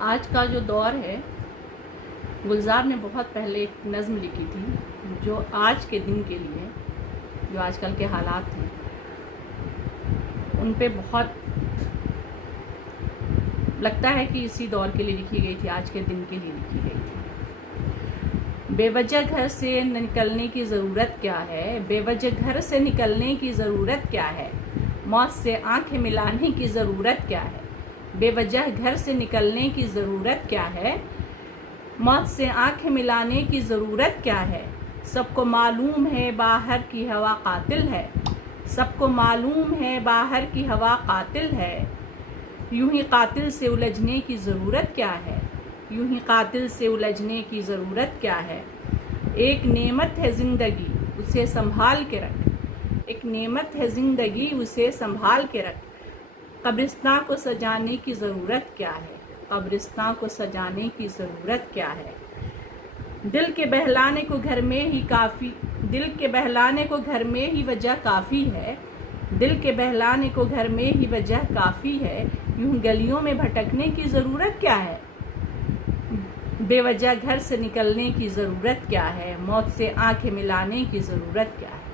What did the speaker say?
आज का जो दौर है, गुलजार ने बहुत पहले एक नज़्म लिखी थी जो आज के दिन के लिए, जो आजकल के हालात हैं उन पे बहुत लगता है कि इसी दौर के लिए लिखी गई थी, आज के दिन के लिए लिखी गई थी। बेवजह घर से निकलने की ज़रूरत क्या है, बेवजह घर से निकलने की ज़रूरत क्या है, मौत से आंखें मिलाने की ज़रूरत क्या है, बेवजह घर से निकलने की ज़रूरत क्या है, मौत से आंखें मिलाने की ज़रूरत क्या है। सबको मालूम है बाहर की हवा कातिल है, सबको मालूम है बाहर की हवा कातिल है, यूं ही कातिल से उलझने की ज़रूरत क्या है, यूं ही कातिल से उलझने की ज़रूरत क्या है। एक नेमत है ज़िंदगी उसे संभाल के रख, एक नेमत है ज़िंदगी उसे संभाल के रख, कब्रिस्तान को सजाने की ज़रूरत क्या है, कब्रिस्तान को सजाने की ज़रूरत क्या है। दिल के बहलाने को घर में ही काफ़ी, दिल के बहलाने को घर में ही वजह काफ़ी है, दिल के बहलाने को घर में ही वजह काफ़ी है, यूं गलियों में भटकने की ज़रूरत क्या है, बेवजह घर से निकलने की ज़रूरत क्या है, मौत से आंखें मिलाने की ज़रूरत क्या है।